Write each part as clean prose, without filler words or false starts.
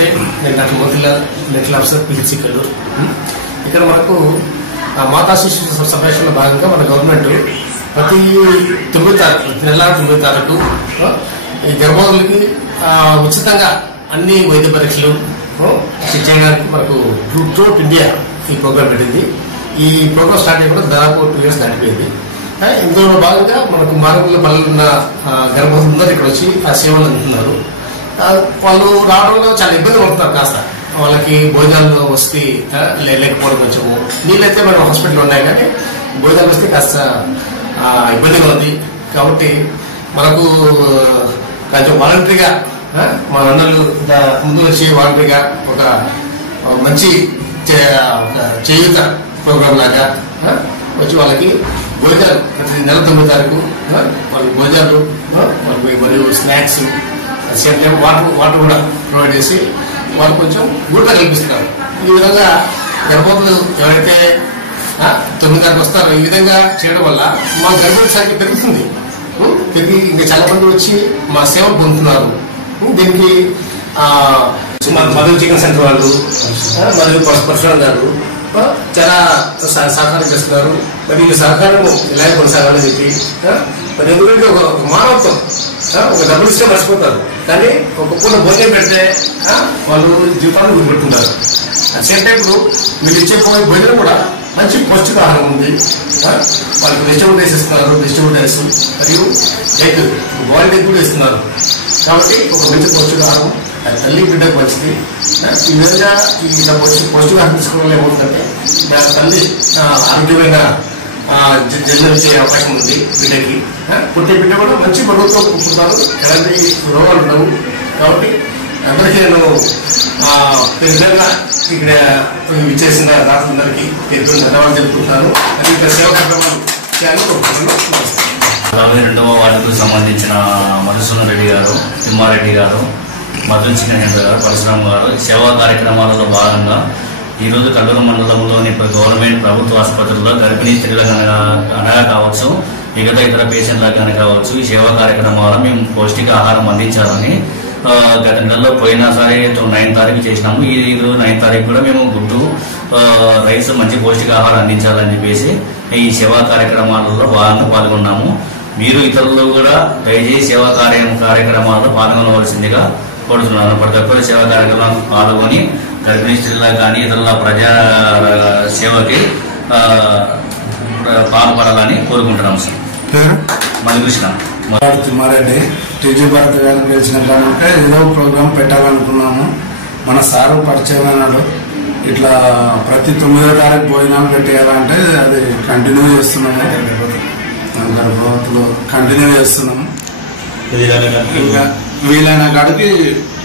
నమస్తే. నేను doctor Motilal, medical officer, PHC Kalluru. ఇక్కడ మనకు మాతా శిశు సంరక్షణలో భాగంగా మన గవర్నమెంట్ ప్రతి 9 తారీఖు, ప్రతి నెల 9 తారీఖు ఈ గర్భవతులకి ఉచితంగా అన్ని వైద్య పరీక్షలు చేయడానికి మనకు త్రూఅవుట్ ఇండియా ఈ ప్రోగ్రామ్ పెట్టింది. ఈ ప్రోగ్రామ్ స్టార్ట్ అయిపోతే దాదాపు 2 years దాటిపోయింది. ఇందులో భాగంగా మనకు మానవుల పల్లెలు ఉన్న గర్భవతులందరూ ఇక్కడ వచ్చి ఆ సేవలు అందుతున్నారు. వాళ్ళు రావడంలో చాలా ఇబ్బంది పడుతున్నారు. కాస్త వాళ్ళకి భోజనాలు వస్తే లేకపోవడం, కొంచెము నీళ్ళైతే మన హాస్పిటల్ ఉన్నాయి కానీ భోజనాలు వస్తే కాస్త ఇబ్బందిగా ఉంది. కాబట్టి మనకు కొంచెం వాలంటరీగా మన అన్నలు ముందు వచ్చి వాలంటరీగా ఒక మంచి చేయూత ప్రోగ్రాం లాగా వచ్చి వాళ్ళకి భోజనాలు ప్రతి నెల 9 తారీఖు వాళ్ళకి భోజనాలు మరియు స్నాక్స్, సేమ్ టైం వాటర్ కూడా ప్రొవైడ్ చేసి వాళ్ళు కొంచెం గుర్త కల్పిస్తున్నారు. ఈ విధంగా గర్భవతులు ఎవరైతే 9 తారీఖు వస్తారో ఈ విధంగా చేయడం వల్ల మా గర్భవతి సంఖ్య పెరుగుతుంది. తిరిగి ఇంకా చాలా మంది వచ్చి మా సేవ పొందుతున్నారు. దీనికి మధుర చికెన్ సెంటర్ వాళ్ళు మరియు పరశురామ్ గారు చాలా సహకారం చేస్తున్నారు. మరి ఈ సహకారం ఇలాగే కొనసాగాలని చెప్పి మరి ఎందుకంటే ఒక మానవత్వం, ఒక డబ్బులు ఇస్తే మర్చిపోతారు కానీ ఒక పూట భోజనం పెడితే వాళ్ళు జీవితాన్ని గుర్తుపెట్టుకుంటారు. సేమ్ టైం మీరు ఇచ్చే భోజనం కూడా మంచి పౌష్టికాహారం ఉంది. వాళ్ళకి వెజిటబుల్ రైస్ ఇస్తున్నారు, వెజిటబుల్ రైస్ మరియు ఎగ్, బాయిల్డ్ ఎగ్ కూడా ఇస్తున్నారు. కాబట్టి ఒక మంచి పౌష్టికాహారం తల్లి బిడ్డకు మంచిది. ఈ విధంగా ఈ పౌష్టికాహారం తీసుకోవడం ఏమవుతుందంటే తల్లి ఆరోగ్యమైన జన్మించే అవకాశం ఉంది బిడ్డకి. పుట్టే బిడ్డ కూడా మంచి బరువుతో పుట్టుతారు, ఎలాంటి రోగాలు ఉండవు. కాబట్టి అందరికీ నేను విధంగా ఇక్కడ విచ్చేసిన డాక్టర్లందరికీ ధన్యవాదాలు తెలుపుతున్నాను. అది ఇక్కడ సేవా కార్యక్రమాలు చేయాలని కోరుకుంటున్నాను. 42వ వార్డుకు సంబంధించిన మధుసూదన్ రెడ్డి గారు, తిమ్మారెడ్డి గారు, మధుర చికెన్ సెంటర్ గారు, పరశురామ్ గారు సేవా కార్యక్రమాలలో భాగంగా ఈరోజు కల్లూరు మండలంలోని గవర్నమెంట్ ప్రభుత్వ ఆసుపత్రుల్లో గర్భిణీ స్త్రీలకు అనగా కావచ్చు, మిగతా ఇతర పేషెంట్లకు కానీ కావచ్చు, ఈ సేవా కార్యక్రమాలు మేము పౌష్టికాహారం అందించాలని గత నెలలో పోయినసారి 9 తారీఖు చేసినాము. ఈ రోజు 9 తారీఖు కూడా మేము గుడ్డు, రైస్, మంచి పౌష్టికాహారం అందించాలని చెప్పేసి ఈ సేవా కార్యక్రమాలలో భాగంగా పాల్గొన్నాము. మీరు ఇతరులు కూడా దయచేసి సేవా కార్యక్రమాల్లో పాల్గొనవలసిందిగా కోరుతున్నాను. ప్రతి ఒక్కరు సేవా కార్యక్రమాలు పాల్గొని గర్భిణీ స్త్రీలకు కానీ ఇతరుల ప్రజా సేవకి పాల్పడాలని కోరుకుంటున్నాం. సార్ మధుకృష్ణ తిమ్మారెడ్డి, టీజీ భారత్ గారు గెలిచిన కనుక ఏదో ప్రోగ్రాం పెట్టాలనుకున్నాము. మన సారు పరిచయం అన్నాడు, ఇట్లా ప్రతి 9వ తారీఖు భోజనాలు పెట్టేయాలంటే అది కంటిన్యూ చేస్తున్నాము. గర్భవతులు కంటిన్యూ చేస్తున్నాము. ఇంకా వీలైన కాడికి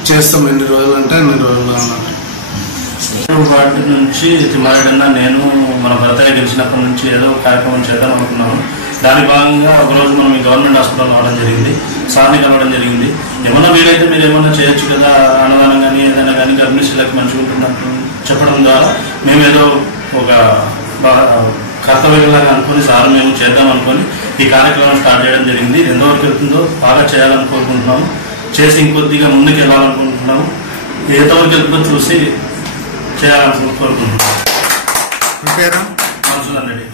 చేస్తాం. ఎన్ని రోజులు అంటే అన్ని రోజులు అన్నట్టు. వాటి నుంచి తిమ్మారెడ్డి నేను మన భర్తగా గెలిచినప్పటి నుంచి ఏదో కార్యక్రమం చేద్దాం అనుకున్నాము. దాని భాగంగా ఒకరోజు మనం ఈ గవర్నమెంట్ హాస్పిటల్ రావడం జరిగింది, సార్ని కలవడం జరిగింది. ఏమన్నా వీలైతే మీరు ఏమన్నా చేయొచ్చు కదా, అన్నదానం కానీ ఏదైనా కానీ గర్భిణీ స్త్రీలకు మంచిగా ఉంటున్నట్టు చెప్పడం ద్వారా మేము ఏదో ఒక కర్తవ్యంలాగా అనుకుని సార్ మేము చేద్దాం అనుకొని ఈ కార్యక్రమం స్టార్ట్ చేయడం జరిగింది. ఎంతవరకు వెళ్తుందో బాగా చేయాలని కోరుకుంటున్నాము. చేసి ఇంకొద్దిగా ముందుకు వెళ్ళాలనుకుంటున్నాము. ఎంతవరకు వెళ్తుందో చూసి చేయాలని కోరుకుంటున్నాము. మధుసూదన్ రెడ్డి.